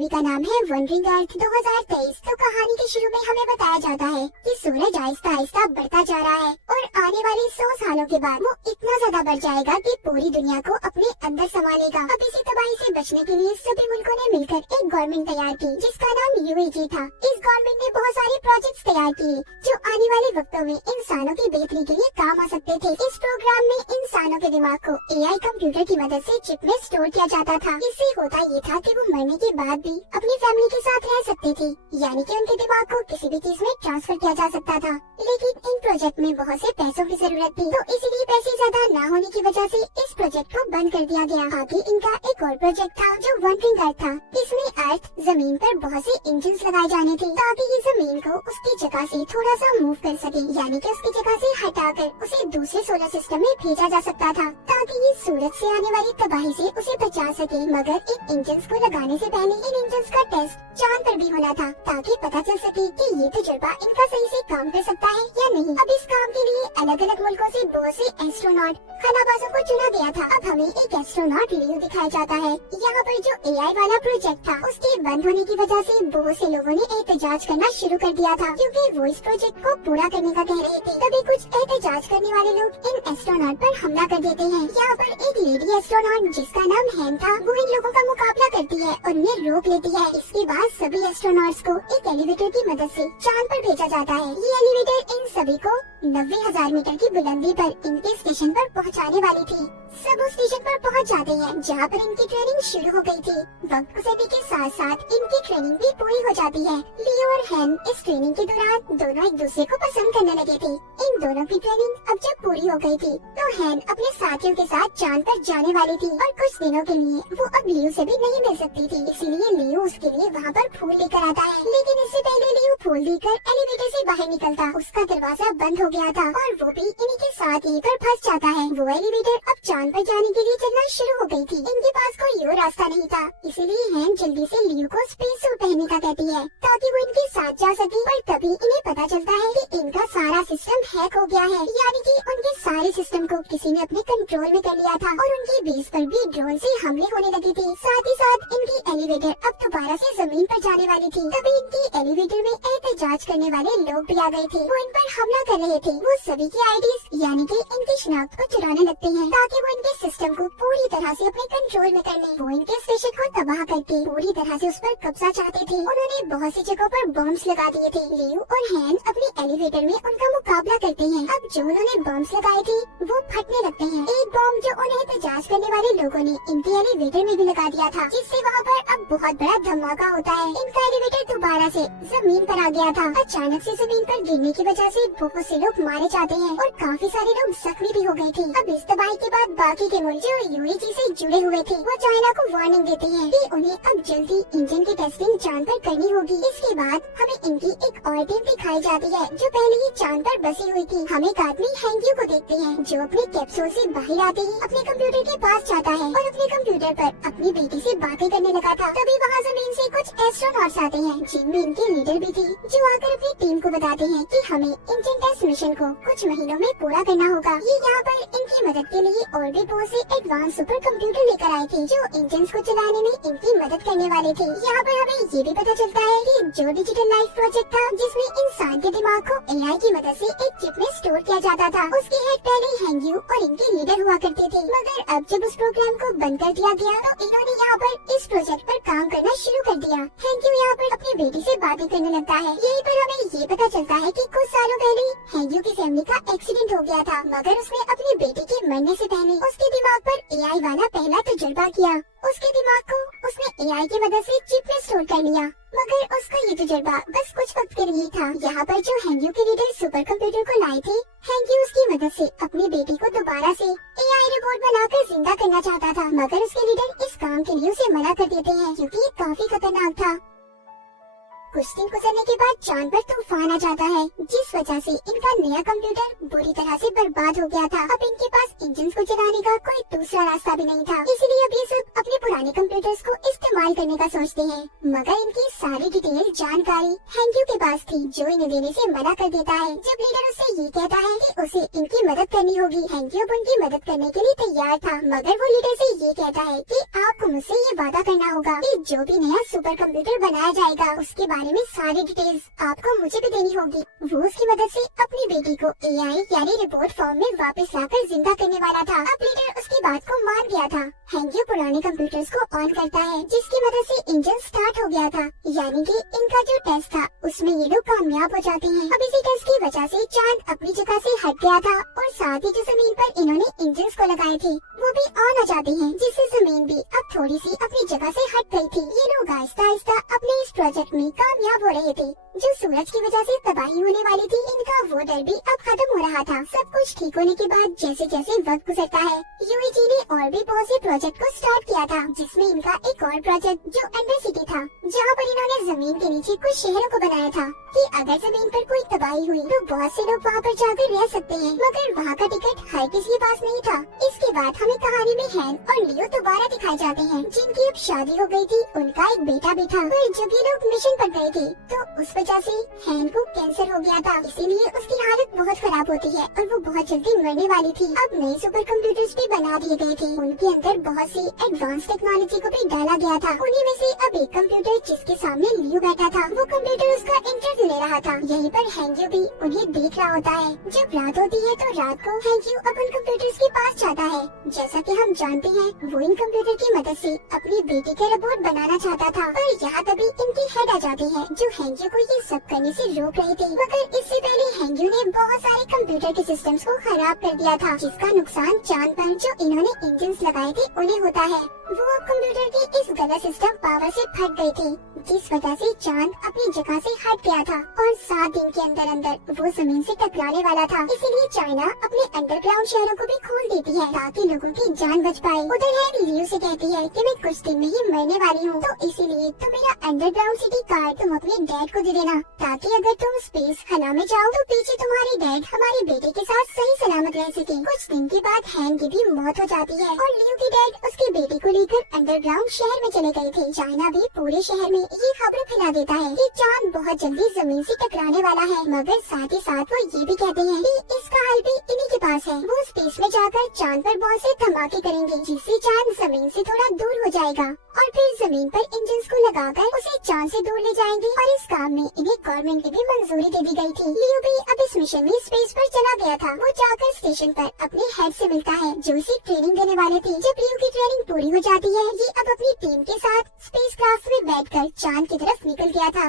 Movie का नाम है वंडरिंग अर्थ 2023। तो कहानी के शुरू में हमें बताया जाता है कि सूरज आहिस्ता आहिस्ता बढ़ता जा रहा है और आने वाले 100 सालों के बाद वो इतना ज्यादा बढ़ जाएगा कि पूरी दुनिया को अपने अंदर समा लेगा। अब इसी तबाही से बचने के लिए सभी मुल्कों ने मिलकर एक गवर्नमेंट तैयार की जिसका नाम यूएजी था। इस गवर्नमेंट ने बहुत सारे प्रोजेक्ट्स तैयार किए जो आने वाले वक्तों में इंसानों की बेहतरी के लिए काम आ सकते थे। इस प्रोग्राम में इंसानों के दिमाग को एआई कंप्यूटर की मदद से चिप में स्टोर किया जाता था। इससे होता ये था कि वो मरने के बाद भी अपनी फैमिली के साथ रह सकते थे, यानी कि उनके दिमाग को किसी भी चीज में ट्रांसफर किया जा सकता था। लेकिन इन प्रोजेक्ट में बहुत से पैसों की जरूरत थी, तो इसलिए पैसे ज्यादा न होने की वजह से इस प्रोजेक्ट को बंद कर दिया गया। आगे इनका एक और प्रोजेक्ट था जो वंडरिंग अर्थ था। इसमें अर्थ जमीन पर बहुत से इंजन लगाए जाने थे ताकि ये जमीन को उसकी जगह से थोड़ा सा मूव कर सके, यानी कि उसकी जगह से हटाकर उसे दूसरे सोलर सिस्टम में भेजा जा सकता था ताकि ये सूरज से आने वाली तबाही से उसे बचा सके। मगर इन इंजन को लगाने से पहले इन इंजन का टेस्ट चांद पर भी होना था ताकि पता चल सके कि ये तजुर्बा इनका सही से काम कर सकता है या नहीं। अब इस काम के लिए अलग अलग मुल्कों से बहुत से एस्ट्रोनॉट खलाबाजों को चुना गया था। अब हमें एक एस्ट्रोनॉट लियो दिखाया जाता है। यहाँ पर जो एआई वाला प्रोजेक्ट था उसके बंद होने की वजह से बहुत से लोगों ने एहतजाज करना शुरू कर दिया था क्योंकि वो इस प्रोजेक्ट को पूरा करने का कह रहे थे। तभी कुछ एहतजाज करने वाले लोग इन एस्ट्रोनॉट पर हमला कर देते हैं। यहाँ पर एक लेडी एस्ट्रोनॉट जिसका नाम हैन था वो इन लोगों का मुकाबला करती है और उन्हें रोक लेती है। इसके बाद सभी एस्ट्रोनॉट्स को एक एलिवेटर की मदद से चांद पर भेजा जाता है। ये एलिवेटर इन सभी को 90,000 मीटर की बुलंदी पर इनके स्टेशन पर पहुंचाने वाली थी। सब उस स्टेशन पर पहुंच जाते हैं जहां पर इनकी ट्रेनिंग शुरू हो गई थी। वक्त गुजरने के साथ साथ इनकी ट्रेनिंग भी पूरी हो जाती है। लियो और हैन इस ट्रेनिंग के दौरान दोनों एक दूसरे को पसंद करने लगे थे। इन दोनों की ट्रेनिंग अब जब पूरी हो गई थी तो हैन अपने साथियों के साथ चांद पर जाने वाली थी और कुछ दिनों के लिए वो अब लियो से भी नहीं मिल सकती थी, इसलिए लियो उसके लिए वहाँ पर फूल लेकर आता है। लेकिन इससे पहले लियो फूल लेकर एलिवेटर से बाहर निकलता, उसका दरवाजा बंद हो गया था और वो भी इन्हीं के साथ यहीं पर फंस जाता है। वो एलिवेटर अब चांद पर जाने के लिए चलना शुरू हो गई थी। इनके पास कोई और रास्ता नहीं था, इसीलिए हैन जल्दी से लियो को स्पेस सूट पहनने का कहती है ताकि वो इनके साथ जा सके। पर तभी इन्हें पता चलता है कि इनका सारा सिस्टम हैक हो गया है, यानी कि उनके सारे सिस्टम को किसी ने अपने कंट्रोल में कर लिया था और उनकी बेस पर भी ड्रोन से हमले होने लगे थे। साथ ही साथ इनकी एलिवेटर अब दोबारा से जमीन पर जाने वाली थी। तभी इनकी एलिवेटर में एहतजाज करने वाले लोग भी आ गए थे। वो इन पर हमला कर रहे थे। वो सभी की आईडीज यानी कि इनकी शनाख्त को चुराने लगते हैं ताकि वो इनके सिस्टम को पूरी तरह से अपने कंट्रोल में कर लें। वो इनके स्टेशन को तबाह करके पूरी तरह से उस पर कब्जा चाहते थे। उन्होंने बहुत सी जगहों पर बॉम्ब्स लगा दिए थे। लियो और हैन अपने एलिवेटर में उनका मुकाबला करते हैं। अब जो उन्होंने बॉम्ब्स लगाए थे वो फटने लगते हैं। एक बॉम्ब जो उन्हें एहतजाज करने वाले लोगों ने इनके एलिवेटर में भी लगा दिया था, जिससे वहाँ पर अब बहुत बड़ा धमाका होता है। इनका एलिवेटर दोबारा से जमीन पर आ गया था। अचानक से जमीन पर गिरने की वजह से बहुत से लोग मारे जाते हैं और काफी सारे लोग जख्मी भी हो गए थे। अब इस तबाही के बाद बाकी के मुल्क जो यूएजी से जुड़े हुए थे वो चाइना को वार्निंग देते हैं कि उन्हें अब जल्दी इंजन की टेस्टिंग चांद पर करनी होगी। इसके बाद हमें इनकी एक और टीम दिखाई जाती है जो पहले ही चांद पर बसी हुई थी। हम एक आदमी हैंग्यू को देखते हैं जो अपने कैप्सूल से बाहर आते ही अपने कंप्यूटर के पास जाता है और अपने कंप्यूटर पर अपनी बेटी से बातें करने लगा था। तभी वहाँ जमीन से कुछ एस्ट्रोनॉट्स आते हैं जिनमें इनके लीडर भी थी, जो आकर अपनी टीम को बताते हैं कि हमें इंजन टेस्ट मिशन को कुछ महीनों में पूरा करना होगा। ये यहाँ पर इनकी मदद के लिए और भी बहुत से एडवांस सुपर कंप्यूटर लेकर आए थे जो इंजन को चलाने में इनकी मदद करने वाले थे। यहाँ पर हमें ये भी पता चलता है कि जो डिजिटल लाइफ प्रोजेक्ट था जिसमें इंसान के दिमाग को एआई की मदद से एक चिप में स्टोर किया जाता था, उसके हेड पहले हैंग्यू और इनके लीडर हुआ करते थे। मगर अब जब उस प्रोग्राम को बंद कर दिया गया तो इन्होंने यहाँ पर इस प्रोजेक्ट पर काम करना शुरू कर दिया। हैंग्यू यहाँ पर अपनी बेटी से बातें करने लगता है। यहीं पर हमें ये पता चलता है कि कुछ सालों पहले हैंग्यू की फैमिली का एक्सीडेंट हो गया था, मगर उसने अपनी बेटी के मरने से पहले उसके दिमाग पर एआई वाला पहला तजुर्बा किया। उसके दिमाग को उसने एआई की मदद से चिप में स्टोर कर लिया, मगर उसका ये तजुर्बा बस कुछ वक्त के लिए था। यहाँ पर जो हैंग्यू के लीडर सुपर कंप्यूटर को लाए थे, हैंग्यू उसकी मदद से अपनी बेटी को दोबारा से एआई रोबोट बनाकर जिंदा करना चाहता था, मगर उसके लीडर इस काम के लिए उसे मना कर देते हैं क्योंकि ये काफी खतरनाक था। कुछ दिन गुजरने के बाद चांद पर तूफान आ जाता है, जिस वजह से इनका नया कंप्यूटर बुरी तरह से बर्बाद हो गया था। अब इनके पास इंजन को चलाने का कोई दूसरा रास्ता भी नहीं था, इसलिए अब ये सब अपने पुराने कंप्यूटर्स को इस्तेमाल करने का सोचते हैं। मगर इनकी सारी डिटेल जानकारी हैंक्यू के पास थी, जो इन्हें देने से मना कर देता है। जब लीडर उससे ये कहता है कि उसे इनकी मदद करनी होगी, हैंक्यू अब उनकी मदद करने के लिए तैयार था, मगर वो लीडर से ये कहता है कि आपको मुझसे ये वादा करना होगा कि जो भी नया सुपर कंप्यूटर बनाया जाएगा उसके बारे में सारी डिटेल्स आपको मुझे भी देनी होगी। वो उसकी मदद से अपनी बेटी को एआई यानी रिपोर्ट फॉर्म में वापस लाकर जिंदा करने वाला था। अब लीडर उसकी बात को मान गया था। हैंक्यू पुराने कंप्यूटर्स को ऑन करता है, जिसकी मदद से इंजन स्टार्ट हो गया था, यानी कि इनका जो टेस्ट था उसमें ये लोग कामयाब हो जाते हैं। अब इसी टेस्ट की वजह से चांद अपनी जगह से हट गया था और साथ ही जो जमीन पर इन्होंने इंजन को लगाए थे वो भी ऑन हो जाते हैं, जिससे जमीन भी अब थोड़ी सी अपनी जगह से हट गई थी। ये लोग आहिस्ता आहिस्ता अपने इस प्रोजेक्ट में कामयाब हो रहे थे। जो सूरज की वजह से तबाही होने वाली थी, इनका वो डर भी अब खत्म हो रहा था। सब कुछ ठीक होने के बाद जैसे जैसे वक्त गुजरता है, यूएजी ने और भी बहुत से प्रोजेक्ट को स्टार्ट किया था, जिसमें इनका एक और प्रोजेक्ट जो अंडर सिटी था, जहाँ पर इन्होंने जमीन के नीचे कुछ शहरों को बनाया था कि अगर जमीन पर कोई तबाही हुई तो बहुत से लोग वहाँ पर जाकर रह सकते हैं, मगर वहाँ का टिकट हर किसी के पास नहीं था। इसके बाद हमें कहानी में हैन और लियो दोबारा दिखाए जाते हैं, जिनकी अब शादी हो गई थी, उनका एक बेटा भी था। पर जब ये लोग मिशन पर गए थे तो उस वजह से हैन को कैंसर हो गया था, इसीलिए उसकी हालत बहुत खराब होती है और वो बहुत जल्दी मरने वाली थी। अब नए सुपर कंप्यूटर्स भी बना दिए गए थे, उनके अंदर बहुत सी एडवांस टेक्नोलॉजी को भी डाला गया था। उन्हीं में से अब एक कंप्यूटर जिसके सामने लियो बैठा था, वो कंप्यूटर उसका इंटरव्यू ले रहा था। यहीं पर हैंक्यू भी उन्हें देख रहा होता है। जब रात होती है तो रात को हैंक्यू अपन कंप्यूटर्स के पास जाता है। जैसा कि हम जानते हैं, वो इन कंप्यूटर की मदद से अपनी बेटी के रोबोट बनाना चाहता था, और यहाँ तभी इनकी हेड आ जाती है, जो हैंक्यू को ये सब करने से रोक रही थी। मगर इससे पहले हैंक्यू ने बहुत सारे कंप्यूटर के सिस्टम्स को खराब कर दिया था, जिसका नुकसान चांद पर जो इन्होंने इंजन्स लगाए थे उन्हें होता है। वो अब कंप्यूटर की इस गलत सिस्टम पावर से फट गई थी, जिस वजह से चांद अपनी जगह से हट गया था और 7 दिन के अंदर अंदर वो जमीन से टकराने वाला था। इसीलिए चाइना अपने अंडरग्राउंड शहरों को भी खोल देती है ताकि लोगों की जान बच पाए। उधर है लियो से कहती है कि मैं कुछ दिन में ही मरने वाली हूँ, तो इसीलिए तुम मेरा अंडरग्राउंड सिटी कार्ड तुम अपने डैड को दे देना, ताकि अगर तुम स्पेस खला में जाओ तो पीछे तुम्हारे डैड हमारे बेटे के साथ सही सलामत रह सके। कुछ दिन के बाद हैन की भी मौत हो जाती है और लियो के डैड उसके बेटे को लेकर अंडरग्राउंड शहर में चले गए थे। चाइना भी पूरे शहर में ये खबर फैला देता है कि चांद बहुत जल्दी जमीन से टकराने वाला है, मगर साथ ही साथ वो ये भी कहते हैं कि इसका हल भी इन्हीं के पास है। वो स्पेस में जाकर चांद पर बहुत से धमाके करेंगे, जिससे चांद जमीन से थोड़ा दूर हो जाएगा और फिर जमीन पर इंजन को लगाकर उसे चांद से दूर ले जाएंगे। और इस काम में इन्हें गवर्नमेंट की भी मंजूरी दे दी गई थी। लियो भी अब इस मिशन में स्पेस पर चला गया था। वो जाकर स्टेशन पर अपने हेड से मिलता है, जो इसे ट्रेनिंग देने वाले थे। जब लियो की ट्रेनिंग पूरी हो जाती है, ये अब अपनी टीम के साथ स्पेस क्राफ्ट में बैठकर चांद की तरफ निकल गया था।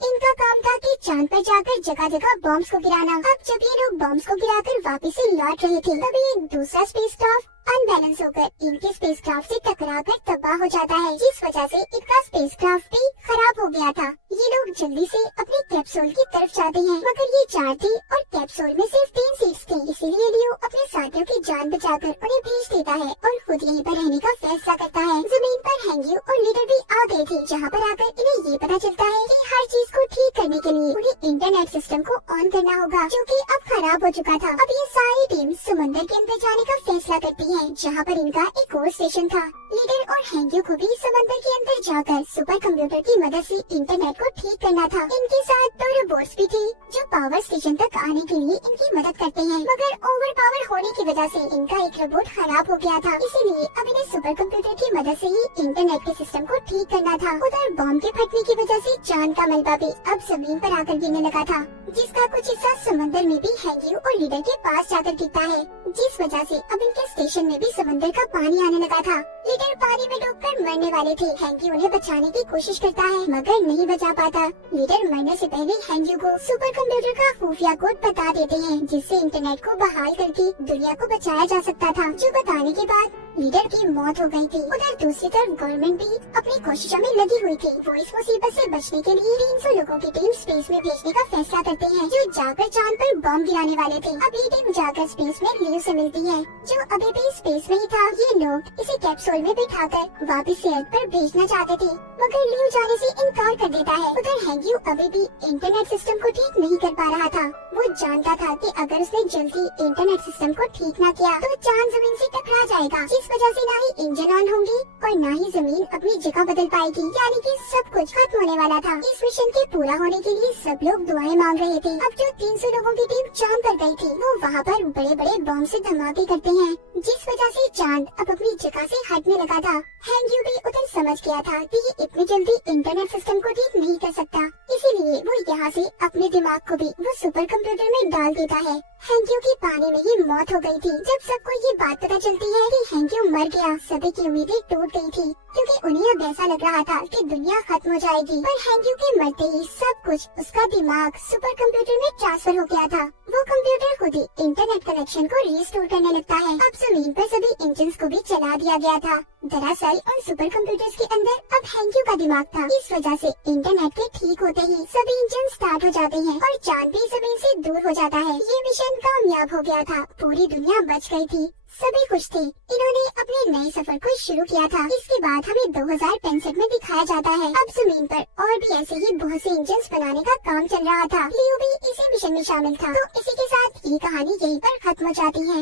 इनका काम था कि चांद पर जाकर जगह जगह बॉम्ब्स को गिराना। अब जब ये लोग बॉम्ब्स को गिराकर वापस से लौट रहे थे, तभी एक दूसरा स्पेसक्राफ्ट अनबैलेंस होकर इनके स्पेसक्राफ्ट से टकराकर तबाह हो जाता है, जिस वजह से इनका स्पेसक्राफ्ट भी खराब हो गया था। ये लोग जल्दी से अपने कैप्सूल की तरफ जाते हैं, मगर ये 4 थे और कैप्सूल में सिर्फ 3 सीट्स थे। इसीलिए लियो अपने साथियों की जान बचाकर उन्हें भेज देता है और खुद यहीं पर रहने का फैसला करता है। जमीन पर हैंक्यू और लीडर भी आ गए थे, जहाँ पर आकर इन्हें ये पता चलता है कि हर चीज को ठीक करने के लिए उन्हें इंटरनेट सिस्टम को ऑन करना होगा, जो कि अब खराब हो चुका था। अब ये सारी टीम समंदर के अंदर जाने का फैसला करती है, जहाँ पर इनका एक और स्टेशन था। लीडर और हैंक्यू को भी समंदर के अंदर जाकर सुपर कंप्यूटर की मदद से इंटरनेट को ठीक करना था। इनके साथ 2 रोबोट्स भी थे, जो पावर स्टेशन तक आने के लिए इनकी मदद करते हैं, मगर ओवर पावर होने की वजह से इनका एक रोबोट खराब हो गया था। इसीलिए अब इन्हें सुपर कंप्यूटर की मदद से ही इंटरनेट के सिस्टम को ठीक करना था। उधर बॉम्ब के फटने की वजह से चांद का मलबा भी अब जमीन पर आकर गिरने लगा था, जिसका कुछ हिस्सा समंदर में भी हैंक्यू और लीडर के पास जाकर गिरता है, जिस वजह से अब इनके स्टेशन में भी समंदर का पानी आने लगा था। लीडर पानी में डूबकर मरने वाले थे। हैंक्यू उन्हें बचाने की कोशिश करता है, मगर नहीं बचा पाता। लीडर मरने से पहले हैंक्यू को सुपर कंप्यूटर का खुफिया कोड बता देते हैं, जिससे इंटरनेट को बहाल करके दुनिया को बचाया जा सकता था, जो बताने के बाद लीडर की मौत हो गई थी। उधर दूसरी तरफ गवर्नमेंट भी अपनी कोशिशों में लगी हुई थी। वो इस मुसीबत से बचने के लिए 300 लोगों की टीम स्पेस में भेजने का फैसला करते हैं, जो जाकर चांद पर बम गिराने वाले थे। अब ये टीम जाकर स्पेस में लियो से मिलती है, जो अभी भी स्पेस में ही था। ये लोग इसे कैप्सूल में बिठाकर वापस अर्थ पर भेजना चाहते थे, मगर लियो जाने से इनकार कर देता है। उधर हैंग्यू अभी भी इंटरनेट सिस्टम को ठीक नहीं कर पा रहा था। वो जानता था कि अगर उसने जल्दी इंटरनेट सिस्टम को ठीक न किया तो चांद जमीन से टकरा जाएगा, जिस वजह से ना ही इंजन ऑन होंगी और ना ही जमीन अपनी जगह बदल पाएगी। यानी कि सब कुछ खत्म होने वाला था। इस मिशन के पूरा होने के लिए सब लोग दुआएं मांग रहे थे। अब जो 300 लोगों की टीम चांद पर गई थी, वो वहाँ पर बड़े बड़े बम से धमाके करते हैं, जिस वजह से चांद अब अपनी जगह से हटने लगा था। हैंग्यू भी उधर समझ गया था कि ये इतनी जल्दी इंटरनेट सिस्टम को ठीक नहीं कर सकता, इसीलिए वो यहाँ से अपने दिमाग को भी वो सुपर कंप्यूटर में डाल देता है। हैंग्यू की पानी में ही मौत हो गई थी। जब सबको ये बात पता चलती है कि हैंग्यू मर गया, सभी की उम्मीदें टूट गई थी, क्योंकि उन्हें अब ऐसा लग रहा था कि दुनिया खत्म हो जाएगी। पर हैंग्यू के मरते ही सब कुछ उसका दिमाग सुपर कंप्यूटर में ट्रांसफर हो गया था। वो कंप्यूटर खुद ही इंटरनेट कनेक्शन को रिस्टोर करने लगता है। अब जमीन पर सभी इंजन्स को भी चला दिया गया था। दरअसल उन सुपर कंप्यूटर्स के अंदर अब हैंग्यू का दिमाग था। इस वजह से इंटरनेट के ठीक होते ही सभी इंजन स्टार्ट हो जाते हैं और चांद भी जमीन से दूर हो जाता है। ये मिशन कामयाब हो गया था। पूरी दुनिया बच गई थी, सभी खुश थे। इन्होंने अपने नए सफर को शुरू किया था। इसके बाद हमें 2065 में दिखाया जाता है। अब जमीन पर और भी ऐसे ही बहुत से इंजन्स बनाने का काम चल रहा था। लियो भी इसी मिशन में शामिल था। तो इसी के साथ ये कहानी यहीं पर खत्म हो जाती है।